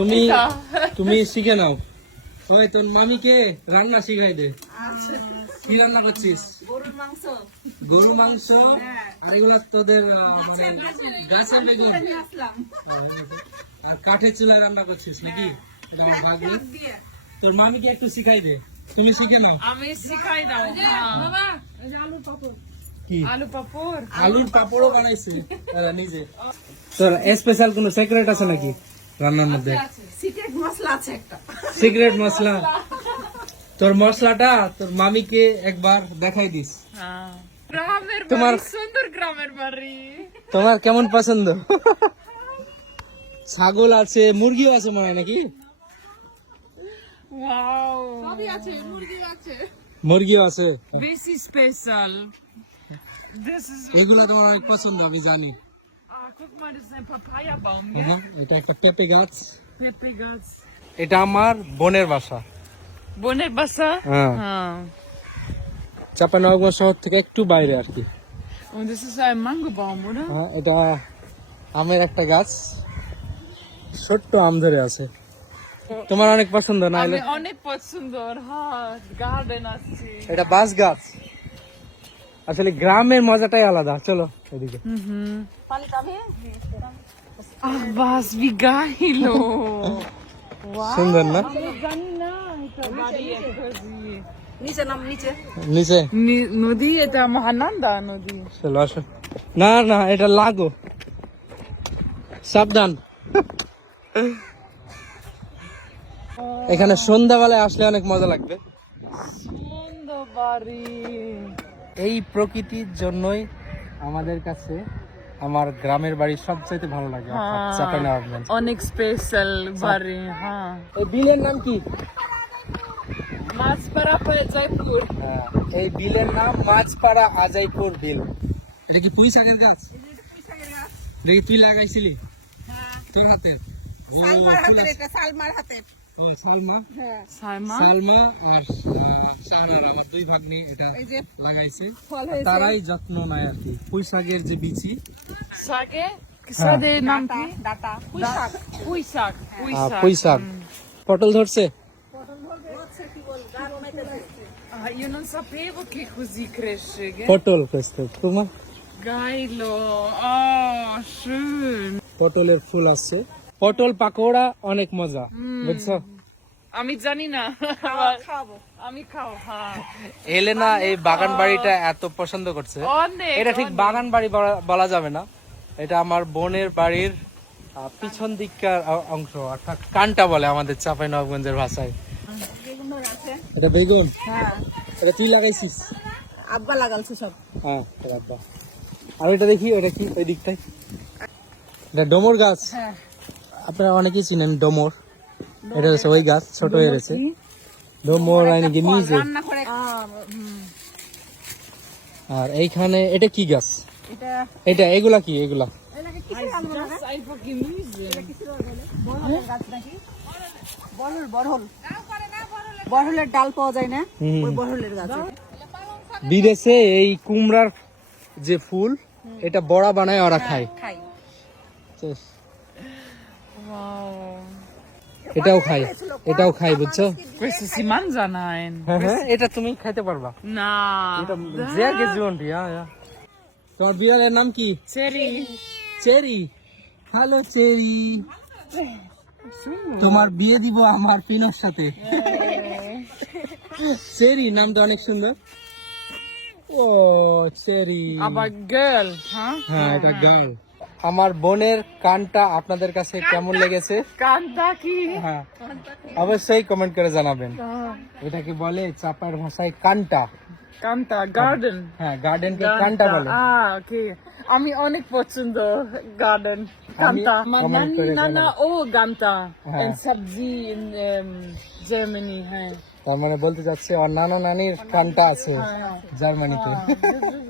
তুমি তুমি শিখে নাও। ওই তোর মামিকে রান্না শিখাই দে। কি রান্না করছিস? গরুর মাংস। গরু মাংস আর এগুলা তোদের মানে গাছের বেগুন। আর কাঠের চুলায় রান্না করছিস নাকি? দিয়ে। তোর মামিকে একটু শিখাই দে। তুমি শিখে নাও। আমি শিখাই দাও হ্যাঁ। কি? আলু পাপড়? আলুর পাপড়ও বানাইছে। এরা নিজে। তোর স্পেশাল কোনো সিক্রেট আছে নাকি? রান্নার মধ্যে। সিক্রেট মশলা আছে একটা। সিক্রেট মশলা। তোর মশলাটা তোর মামিকে একবার দেখাই দিস। হ্যাঁ। গ্রামের তোমার- সুন্দর গ্রামের বাড়ি। তোমার কেমন পছন্দ? ছাগল আছে মুরগিও আছে মনে হয় নাকি? মুরগিও আছে। বেশি স্পেশাল এইগুলো তোমার অনেক পছন্দ আমি জানি। Guck mal, das ist ein Papaya-Baum, হ্যাঁ, এটা একটা পেঁপে গাছ। Pepe Gas. এটা আমার বোনের বাসা। Bonet Wasser? হ্যাঁ. চাপানগর শহর থেকে একটু বাইরে আর কি। Und das ist ein Mangobaum, oder? হ্যাঁ এটা আমের একটা গাছ। ছোট্ট আম ধরে আছে। তোমার অনেক পছন্দ না আমি অনেক পছন্দ হ্যাঁ গার্ডেন আছে। এটা বাঁশ গাছ। আসলে গ্রামের মজাটাই আলাদা। চলো এদিকে! সুন্দর না। নিচে নাম নিচে। নিচে নদী এটা মহানন্দা নদী। চলো আসো। না না এটা লাগো। সাবধান। এখানে সন্ধ্যাবেলায় আসলে অনেক মজা লাগবে। সুন্দর বাড়ি এই প্রকৃতির জন্যই আমাদের কাছে আমার গ্রামের বাড়ি সবচাইতে ভালো লাগে হ্যাঁ। অনেক স্পেশাল বাড়ি হ্যাঁ। এই বিলের নাম কি? মাছপাড়া পরে জয়পুর হ্যাঁ, এই বিলের নাম মাছপাড়া আজাইপুর বিল। এটা কি পুঁই শাকের গাছ? তুই লাগাইছিলি? তোর হাতে ও, সালমার ফুল হাতের আছে। এটা সালমার হাতের। ও সালমা। হ্যাঁ। সালমা? সালমা আর আহ, আমার দুই ভাগ্নি এটা লাগাইছে। তারাই যত্ন নেয় আর কি। পুঁই শাকের যে বিচি। শাকে? সাদের নাম কি? ডাটা। পুঁই শাক পুঁই শাক পুঁই শাক পটল ধরছে? sapevo così cresce, পটল করছে তোমার? geilo. Oh, schön. পটলের ফুল আসছে। পটল পাকোড়া অনেক মজা বুঝছ? আমি জানি না। খাব। আমি খাও হ্যাঁ। এলেনা এই বাগান বাড়িটা এত পছন্দ করছে। এটা ঠিক বাগান বাড়ি বলা- বলা যাবে না। এটা আমার বোনের বাড়ির পিছন দিককার অংশ অর্থাৎ কানটা বলে আমাদের চাপাই নবগঞ্জের ভাষায়। বেগুন ধরে আছে। এটা বেগুন? হ্যাঁ। এটা তুই লাগাইছিস? আব্বা লাগালছে সব। হ্যাঁ এটা আব্বা। আর ওইটা দেখি ওটা কি ওই দিকটাই এটা ডোমর গাছ? হ্যাঁ। আপনারা অনেকেই চিনেন ডোমর। এটা হচ্ছে ওই গাছ ছোট হয়ে গেছে ডোমর মিউজে রান্না আর এইখানে এটা কি গাছ? এটা এটা এগুলা কি এগুলা. বরহলের নাকি? ডাল পাওয়া যায় না? ওই বরহলের গাছ। এটা। বিদেশে এই কুমড়ার যে ফুল এটা বড়া বানায় ওরা খায়। খাই Wow. এটাও খায় এটাও খায় বুঝছ? Questo si mangia, nein. হ্যাঁ হ্যাঁ এটা তুমি খাইতে পারবা. এটা ja ja তোমার বিড়ালের নাম কি? Cherry. চেরি? Hello Cherry. তোমার বিয়ে দিব আমার পিনোর সাথে। চেরি নামটা অনেক সুন্দর। ও চেরি। Aber girl, huh? হ্যাঁ এটা গার্ল আমার বোনের কানটা আপনাদের কাছে কেমন লেগেছে. হ্যাঁ। অবশ্যই কমেন্ট করে জানাবেন। এটাকে বলে? চাপার ভাষায় কানটা। Kanta, garden. হ্যাঁ গার্ডেনকে কানটা বলে। Ah, আমি অনেক পছন্দ গার্ডেন কান্তা comment ও গান্তা হ্যাঁ। in um, হ্যাঁ। তার মানে বলতে চাচ্ছে ওর নানা নানির কানটা আছে জার্মানিতে। This is